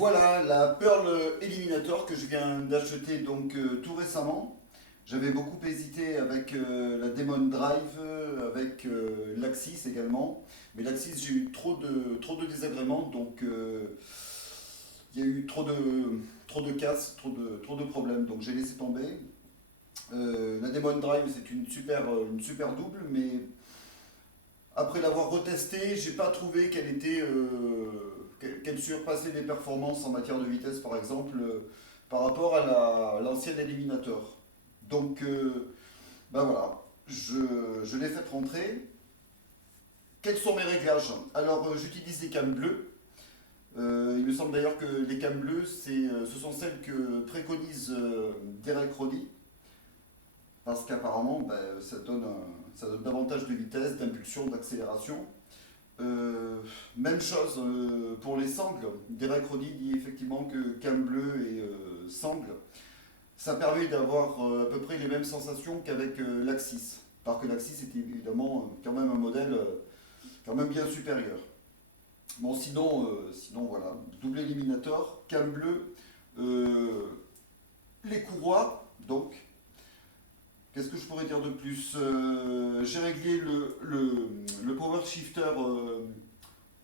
Voilà la Pearl Eliminator que je viens d'acheter donc tout récemment. J'avais beaucoup hésité avec la Demon Drive, avec l'Axis également. Mais l'Axis, j'ai eu trop de désagréments, donc il y a eu trop de casses, trop de problèmes, donc j'ai laissé tomber. La Demon Drive, c'est une super double, mais après l'avoir retestée, j'ai pas trouvé qu'elle surpassait les performances en matière de vitesse, par exemple, par rapport à l'ancienne Eliminator. Donc, ben voilà, je l'ai fait rentrer. Quels sont mes réglages? Alors, j'utilise les cams bleues. Il me semble d'ailleurs que les cams bleues, ce sont celles que préconise Derek Roddy, parce qu'apparemment, ben, ça donne davantage de vitesse, d'impulsion, d'accélération. Même chose pour les sangles. Derek Roddy dit effectivement que cam bleu et sangle, ça permet d'avoir à peu près les mêmes sensations qu'avec l'Axis. Alors que l'Axis est évidemment quand même un modèle quand même bien supérieur. Bon, sinon voilà, double éliminateur, cam bleu, euh, les courroies, donc. Qu'est-ce que je pourrais dire de plus? J'ai réglé le power shifter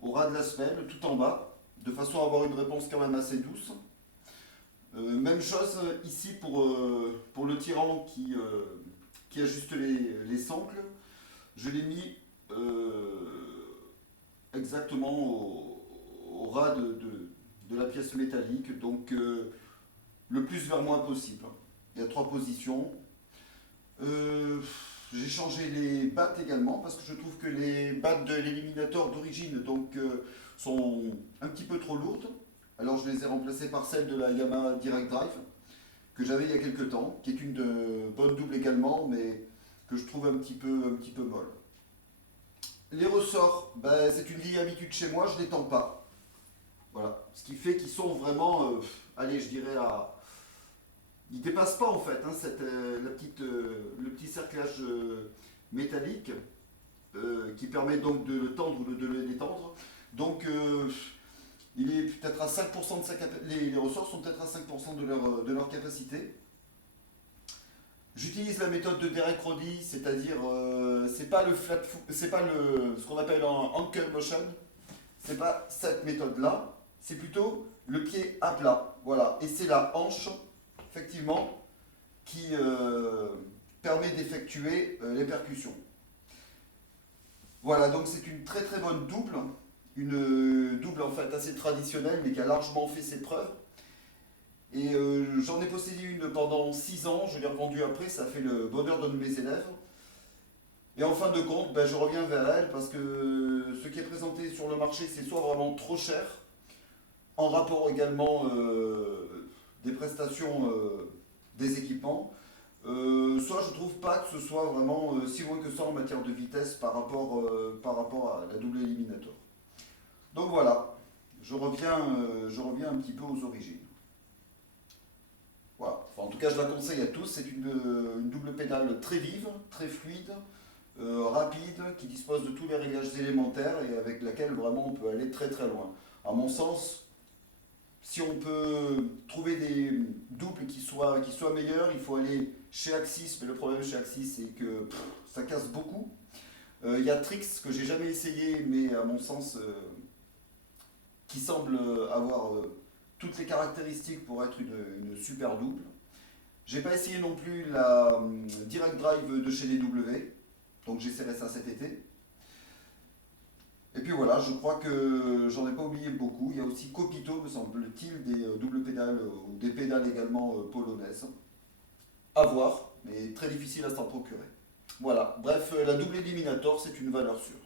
au ras de la semelle, tout en bas, de façon à avoir une réponse quand même assez douce. Même chose ici pour le tirant qui ajuste les sangles. Je l'ai mis exactement au ras de la pièce métallique, donc le plus vers moi possible. Il y a trois positions. Euh, j'ai changé les battes également parce que je trouve que les battes de l'éliminateur d'origine sont un petit peu trop lourdes. Alors je les ai remplacées par celles de la Yamaha Direct Drive que j'avais il y a quelques temps, qui est une bonne double également, mais que je trouve un petit peu molle. Les ressorts, ben, c'est une vieille habitude chez moi, je ne les tends pas. Voilà. Ce qui fait qu'ils sont vraiment, allez, je dirais ils dépassent pas en fait hein, le petit cerclage métallique qui permet donc de le tendre ou de le détendre. Donc il est peut-être à 5% de les ressorts sont peut-être à 5% de leur capacité. J'utilise la méthode de Derek Roddy, c'est-à-dire c'est pas le c'est pas ce qu'on appelle en ankle motion, c'est pas cette méthode-là, c'est plutôt le pied à plat. Voilà, et c'est la hanche effectivement qui permet d'effectuer les percussions. Voilà, donc c'est une très bonne double, une double en fait assez traditionnelle mais qui a largement fait ses preuves. Et j'en ai possédé une pendant 6 ans, je l'ai revendue après, ça a fait le bonheur de mes élèves. Et en fin de compte, ben, je reviens vers elle parce que ce qui est présenté sur le marché, c'est soit vraiment trop cher, en rapport également des prestations des équipements, soit je trouve pas que ce soit vraiment si loin que ça en matière de vitesse par rapport à la double éliminator. Donc voilà, je reviens un petit peu aux origines. Voilà. Enfin, en tout cas, je la conseille à tous. C'est une double pédale très vive, très fluide, rapide, qui dispose de tous les réglages élémentaires et avec laquelle vraiment on peut aller très loin. À mon sens, si on peut trouver des doubles qui soient meilleurs, il faut aller chez Axis. Mais le problème chez Axis, c'est que ça casse beaucoup. Il y a Trix que j'ai jamais essayé, mais à mon sens, qui semble avoir toutes les caractéristiques pour être une super double. J'ai pas essayé non plus la Direct Drive de chez DW, donc j'essaierai ça cet été. Et puis voilà, je crois que j'en ai pas oublié beaucoup. Il y a aussi Copito, me semble-t-il, des doubles pédales ou des pédales également polonaises. À voir, mais très difficile à s'en procurer. Voilà, bref, la double éliminator, c'est une valeur sûre.